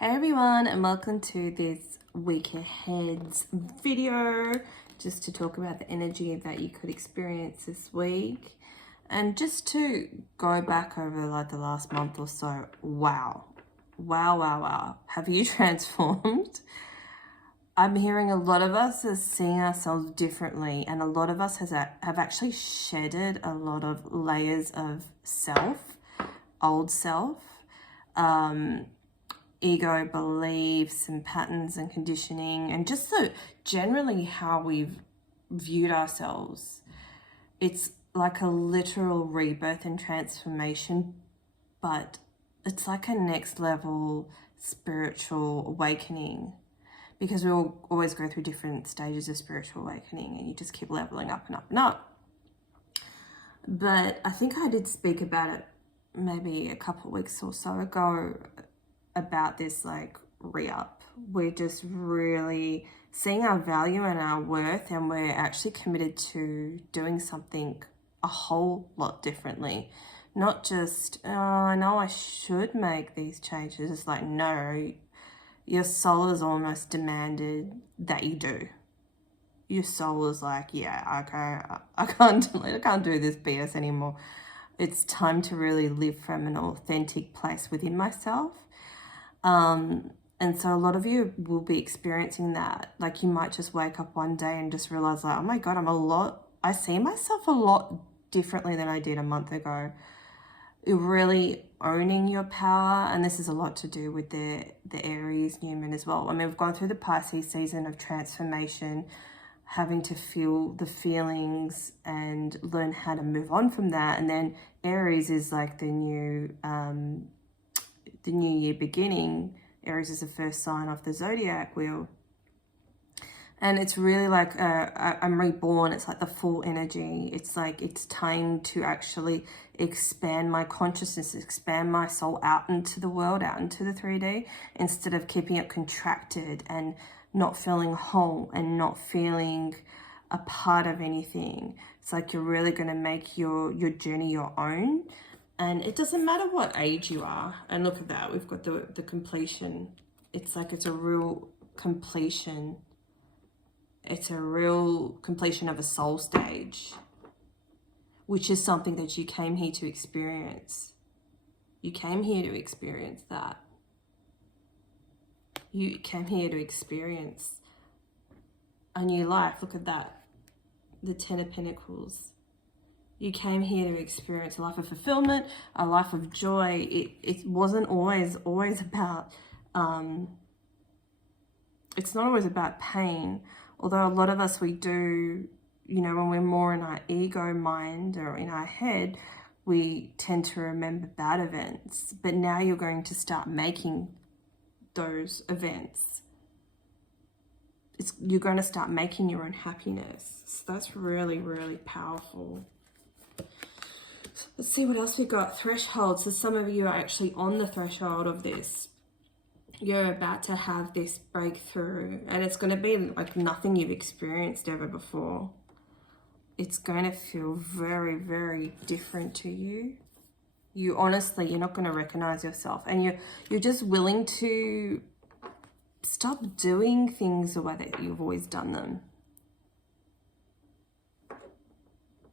Hey everyone, and welcome to this week ahead's video, just to talk about the energy that you could experience this week, and just to go back over like the last month or so. Wow, have you transformed? I'm hearing a lot of us are seeing ourselves differently, and a lot of us have actually shedded a lot of layers of self, old self, ego beliefs and patterns and conditioning, and just generally how we've viewed ourselves. It's like a literal rebirth and transformation, but it's like a next level spiritual awakening, because we all always go through different stages of spiritual awakening and you just keep leveling up and up and up. But I think I did speak about it maybe a couple of weeks or so ago, about this like re-up. We're just really seeing our value and our worth, and we're actually committed to doing something a whole lot differently. Not just, oh, I know I should make these changes. It's like, no, your soul has almost demanded that you do. Your soul is like, yeah, okay, I can't do this BS anymore. It's time to really live from an authentic place within myself. And so a lot of you will be experiencing that. Like, you might just wake up one day and just realize like, oh my God, I see myself a lot differently than I did a month ago. You're really owning your power, and this is a lot to do with the Aries new moon as well. I mean, we've gone through the Pisces season of transformation, having to feel the feelings and learn how to move on from that. And then Aries is like the new year beginning. Aries is the first sign of the zodiac wheel, and it's really like I'm reborn. It's like the full energy. It's like it's time to actually expand my consciousness, expand my soul out into the world, out into the 3D, instead of keeping it contracted and not feeling whole and not feeling a part of anything. It's like you're really going to make your journey your own. And it doesn't matter what age you are. And look at that, we've got the completion. It's like it's a real completion. It's a real completion of a soul stage, which is something that you came here to experience. You came here to experience that. You came here to experience a new life. Look at that, the 10 of Pentacles. You came here to experience a life of fulfillment, a life of joy. It wasn't always about, it's not always about pain. Although a lot of us, we do, you know, when we're more in our ego mind or in our head, we tend to remember bad events. But now you're going to start making those events. You're going to start making your own happiness. So that's really, really powerful. Let's see what else we've got. Threshold. So some of you are actually on the threshold of this. You're about to have this breakthrough, and it's going to be like nothing you've experienced ever before. It's going to feel very, very different to you. You're not going to recognize yourself, and you're just willing to stop doing things the way that you've always done them.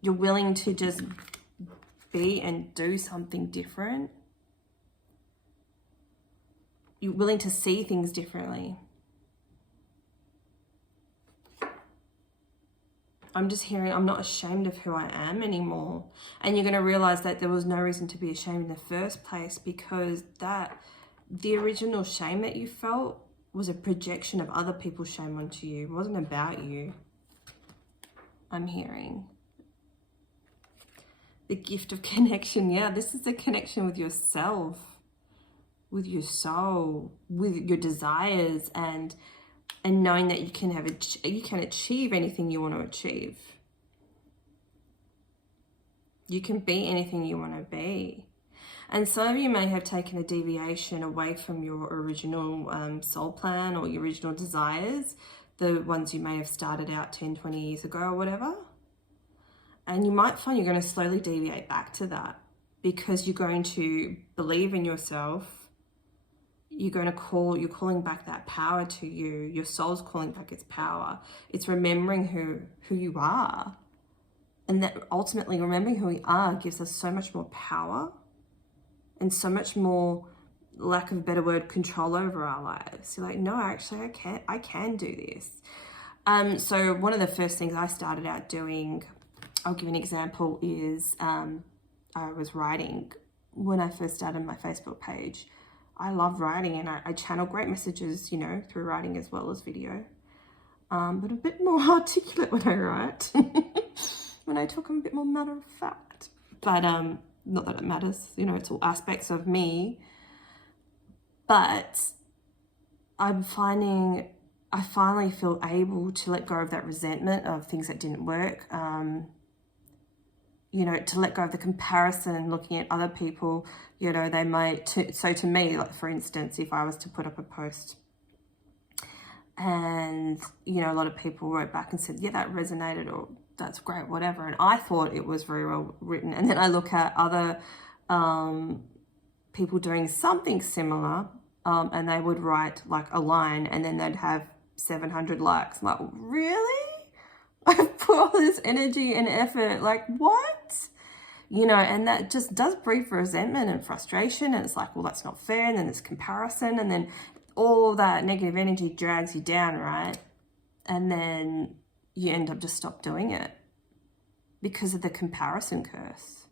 You're willing to just be and do something different. You're willing to see things differently. I'm just hearing, I'm not ashamed of who I am anymore. And you're going to realize that there was no reason to be ashamed in the first place, because the original shame that you felt was a projection of other people's shame onto you. It wasn't about you. I'm hearing the gift of connection. Yeah, this is the connection with yourself, with your soul, with your desires, and knowing that you can achieve anything you want to achieve. You can be anything you want to be. And some of you may have taken a deviation away from your original soul plan or your original desires, the ones you may have started out 10, 20 years ago or whatever. And you might find you're going to slowly deviate back to that, because you're going to believe in yourself. you're calling back that power to you. Your soul's calling back its power. It's remembering who you are. And that ultimately remembering who we are gives us so much more power and so much more, lack of a better word, control over our lives. You're like, no, actually I can do this. So one of the first things I started out doing, I'll give you an example, is I was writing when I first started my Facebook page. I love writing, and I channel great messages, you know, through writing as well as video. But a bit more articulate when I write. When I talk, I'm a bit more matter of fact. But not that it matters, you know, it's all aspects of me. But I'm finding I finally feel able to let go of that resentment of things that didn't work. You know, to let go of the comparison and looking at other people, you know, they might, so to me, like for instance, if I was to put up a post and, you know, a lot of people wrote back and said, yeah, that resonated, or that's great, whatever. And I thought it was very well written. And then I look at other people doing something similar, and they would write like a line and then they'd have 700 likes. I'm like, really? I've put all this energy and effort, like what? You know, and that just does breed resentment and frustration. And it's like, well, that's not fair. And then there's comparison. And then all that negative energy drags you down, right? And then you end up just stop doing it because of the comparison curse,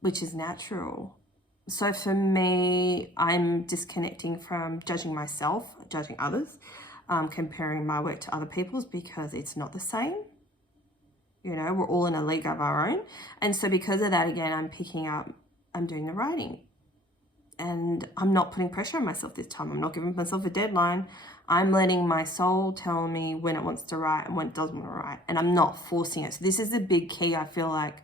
which is natural. So for me, I'm disconnecting from judging myself, judging others, comparing my work to other people's, because it's not the same. You know, we're all in a league of our own. And so because of that, again, I'm doing the writing. And I'm not putting pressure on myself this time. I'm not giving myself a deadline. I'm letting my soul tell me when it wants to write and when it doesn't want to write. And I'm not forcing it. So this is the big key. I feel like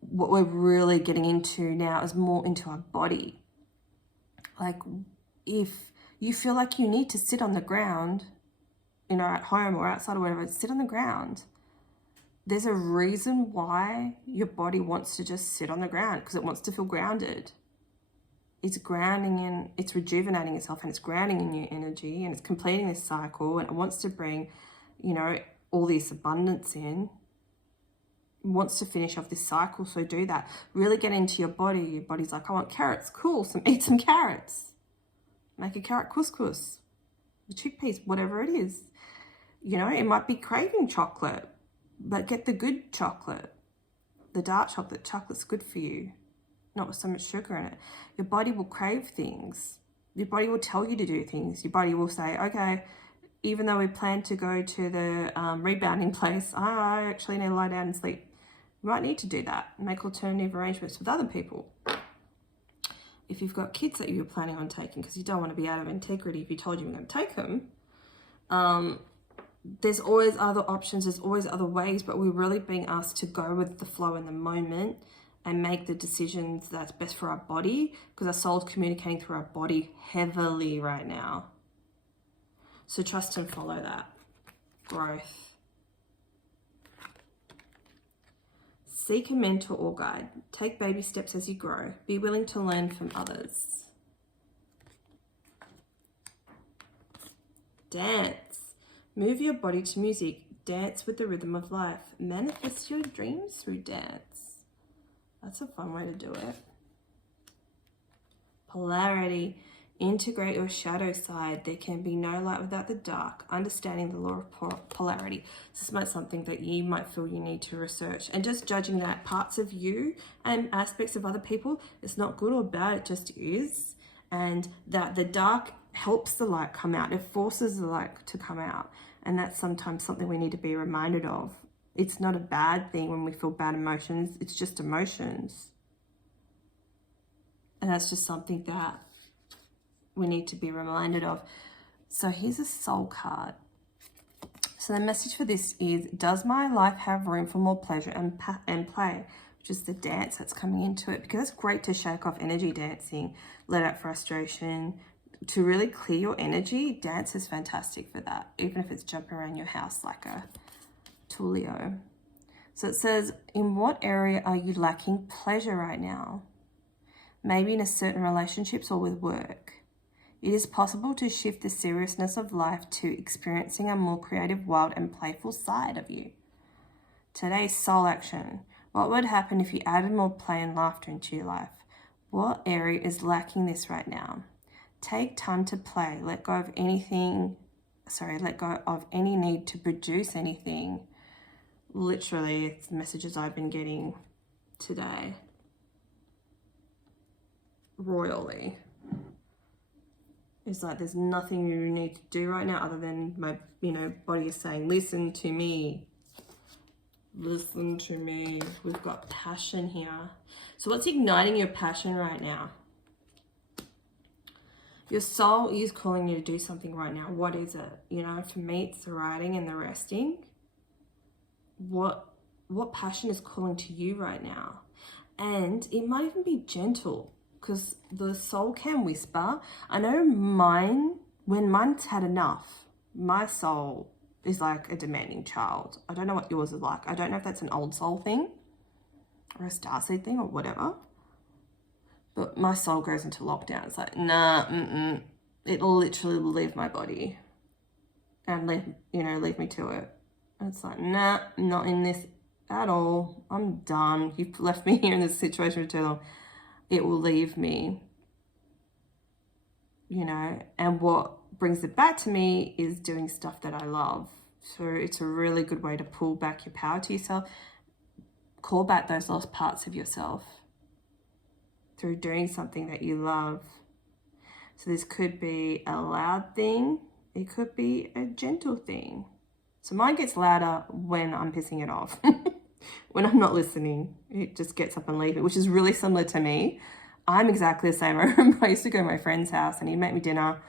what we're really getting into now is more into our body. Like if you feel like you need to sit on the ground, you know, at home or outside or whatever, sit on the ground. There's a reason why your body wants to just sit on the ground, because it wants to feel grounded. It's grounding in, it's rejuvenating itself, and it's grounding in your energy, and it's completing this cycle, and it wants to bring, you know, all this abundance in. It wants to finish off this cycle, so do that. Really get into your body. Your body's like, I want carrots. Cool, eat some carrots. Make a carrot couscous, the chickpeas, whatever it is. You know, it might be craving chocolate, but get the good chocolate. The dark chocolate. Chocolate's good for you, not with so much sugar in it. Your body will crave things. Your body will tell you to do things. Your body will say, okay, even though we plan to go to the rebounding place, I actually need to lie down and sleep. You might need to do that. Make alternative arrangements with other people. If you've got kids that you're planning on taking, because you don't want to be out of integrity if you told you were going to take them, there's always other options, there's always other ways, but we're really being asked to go with the flow in the moment and make the decisions that's best for our body, because our soul's communicating through our body heavily right now. So trust and follow that growth. Seek a mentor or guide. Take baby steps as you grow. Be willing to learn from others. Dance. Move your body to music. Dance with the rhythm of life. Manifest your dreams through dance. That's a fun way to do it. Polarity. Integrate your shadow side. There can be no light without the dark. Understanding the law of polarity. This might be something that you might feel you need to research. And just judging that parts of you and aspects of other people, it's not good or bad, it just is. And that the dark helps the light come out. It forces the light to come out. And that's sometimes something we need to be reminded of. It's not a bad thing when we feel bad emotions. It's just emotions. And that's just something that we need to be reminded of. So here's a soul card. So the message for this is, does my life have room for more pleasure and play? Which is the dance that's coming into it, because it's great to shake off energy dancing, let out frustration, to really clear your energy. Dance is fantastic for that, even if it's jumping around your house like a Tullio. So it says, in what area are you lacking pleasure right now? Maybe in a certain relationships or with work. It is possible to shift the seriousness of life to experiencing a more creative, wild, and playful side of you. Today's soul action. What would happen if you added more play and laughter into your life? What area is lacking this right now? Take time to play. Let go of anything. Let go of any need to produce anything. Literally, it's the messages I've been getting today. Royally. It's like there's nothing you need to do right now other than my, body is saying, listen to me. Listen to me. We've got passion here. So what's igniting your passion right now? Your soul is calling you to do something right now. What is it? For me, it's the writing and the resting. What passion is calling to you right now? And it might even be gentle, because the soul can whisper. I know when mine's had enough, my soul is like a demanding child. I don't know what yours is like. I don't know if that's an old soul thing or a starseed thing or whatever. But my soul goes into lockdown. It's like, nah, it'll literally leave my body and leave me to it. And it's like, nah, not in this at all. I'm done. You've left me here in this situation for too long. It will leave me, and what brings it back to me is doing stuff that I love. So it's a really good way to pull back your power to yourself, call back those lost parts of yourself through doing something that you love. So this could be a loud thing. It could be a gentle thing. So mine gets louder when I'm pissing it off. When I'm not listening, it just gets up and leaves it, which is really similar to me. I'm exactly the same. I remember I used to go to my friend's house and he'd make me dinner,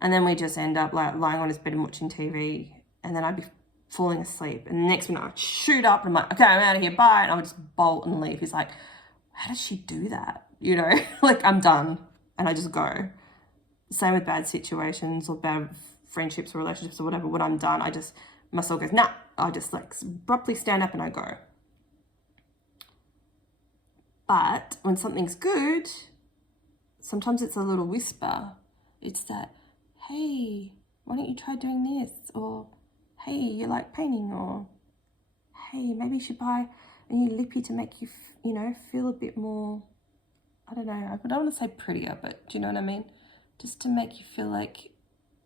and then we just end up like lying on his bed and watching TV, and then I'd be falling asleep, and the next minute I'd shoot up and I'm like, okay, I'm out of here, bye, and I would just bolt and leave. He's like, how does she do that? Like, I'm done, and I just go. Same with bad situations or bad friendships or relationships or whatever. When I'm done, my soul goes, nah. I just like abruptly stand up and I go. But when something's good, sometimes it's a little whisper. It's that, hey, why don't you try doing this? Or, hey, you like painting? Or, hey, maybe you should buy a new lippy to make you, feel a bit more, I don't know. I don't want to say prettier, but do you know what I mean? Just to make you feel like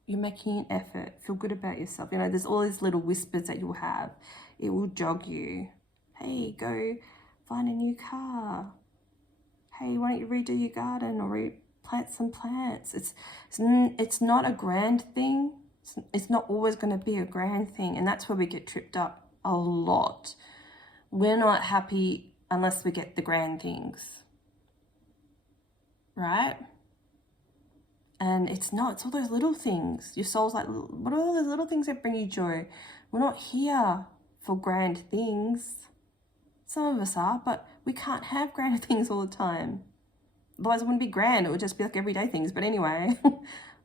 you're making an effort, feel good about yourself. There's all these little whispers that you'll have. It will jog you. Hey, go find a new car. Hey, why don't you redo your garden or replant some plants? It's not a grand thing. It's not always going to be a grand thing. And that's where we get tripped up a lot. We're not happy unless we get the grand things. Right? And it's all those little things. Your soul's like, what are all those little things that bring you joy? We're not here for grand things. Some of us are, but we can't have grand things all the time. Otherwise it wouldn't be grand. It would just be like everyday things. But anyway,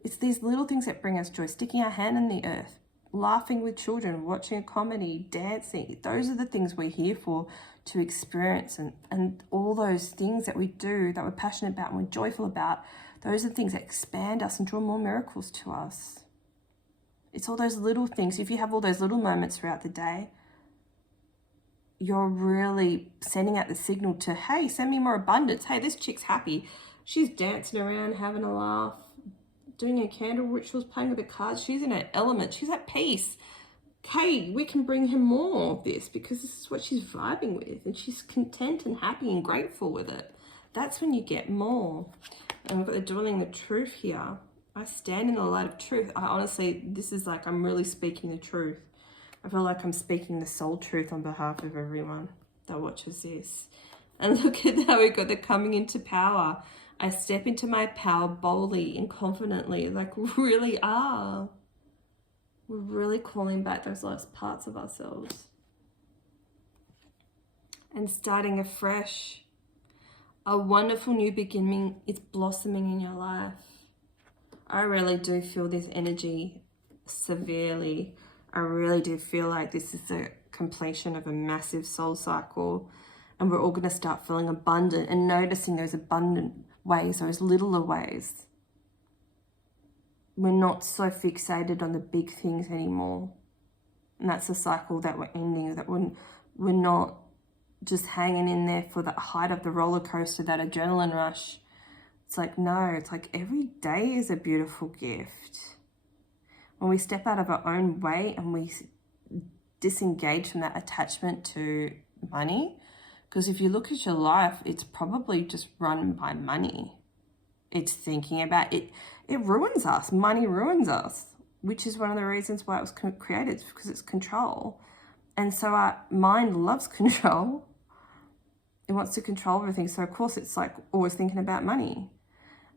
it's these little things that bring us joy. Sticking our hand in the earth, laughing with children, watching a comedy, dancing. Those are the things we're here for, to experience. And all those things that we do, that we're passionate about and we're joyful about, those are the things that expand us and draw more miracles to us. It's all those little things. If you have all those little moments throughout the day, you're really sending out the signal to, hey, send me more abundance. Hey, this chick's happy. She's dancing around, having a laugh, doing her candle rituals, playing with the cards. She's in her element. She's at peace. Okay, we can bring her more of this because this is what she's vibing with, and she's content and happy and grateful with it. That's when you get more. And we've got the dwelling the truth here. I stand in the light of truth. I honestly, this is like, I'm really speaking the truth. I feel like I'm speaking the soul truth on behalf of everyone that watches this. And look at how we got the coming into power. I step into my power boldly and confidently, like we really are. We're really calling back those lost parts of ourselves. And starting afresh. A wonderful new beginning is blossoming in your life. I really do feel this energy severely. I really do feel like this is the completion of a massive soul cycle, and we're all going to start feeling abundant and noticing those abundant ways, those littler ways we're not so fixated on the big things anymore. And that's a cycle that we're ending, that we're not just hanging in there for the height of the roller coaster, that adrenaline rush. It's like, no, it's like every day is a beautiful gift. When we step out of our own way and we disengage from that attachment to money, because if you look at your life, it's probably just run by money. It's thinking about it. It ruins us. Money ruins us, which is one of the reasons why it was created, because it's control. And so our mind loves control. It wants to control everything. So of course it's like always thinking about money.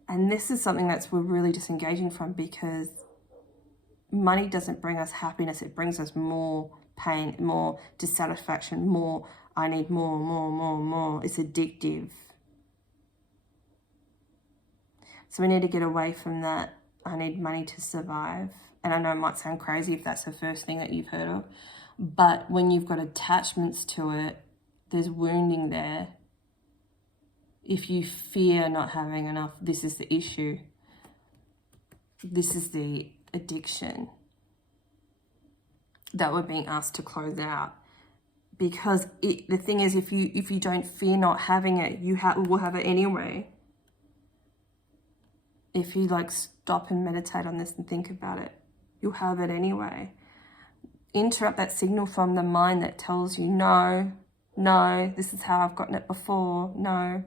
And this is something that's we're really disengaging from, because money doesn't bring us happiness. It brings us more pain, more dissatisfaction, more, I need more, more, more, more. It's addictive. So we need to get away from that. I need money to survive. And I know it might sound crazy if that's the first thing that you've heard of, but when you've got attachments to it, there's wounding there. If you fear not having enough, this is the issue. This is the addiction that we're being asked to close out. Because the thing is, if you don't fear not having it, you will have it anyway. If you like stop and meditate on this and think about it, you'll have it anyway. Interrupt that signal from the mind that tells you, no, no, this is how I've gotten it before. No,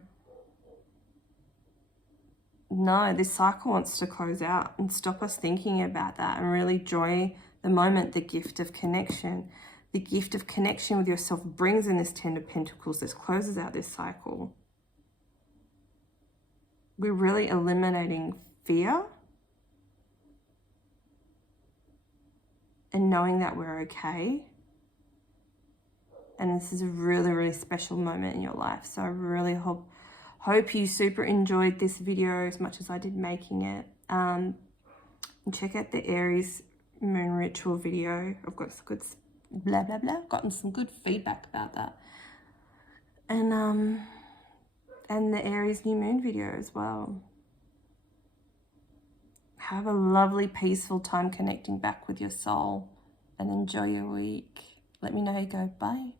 no, this cycle wants to close out, and stop us thinking about that and really enjoy the moment, the gift of connection. The gift of connection with yourself brings in this 10 of Pentacles that closes out this cycle. We're really eliminating fear and knowing that we're okay. And this is a really, really special moment in your life. So I really hope you super enjoyed this video as much as I did making it. And check out the Aries Moon Ritual video. I've got some good blah, blah, blah. Gotten some good feedback about that. And the Aries New Moon video as well. Have a lovely, peaceful time connecting back with your soul, and enjoy your week. Let me know how you go. Bye.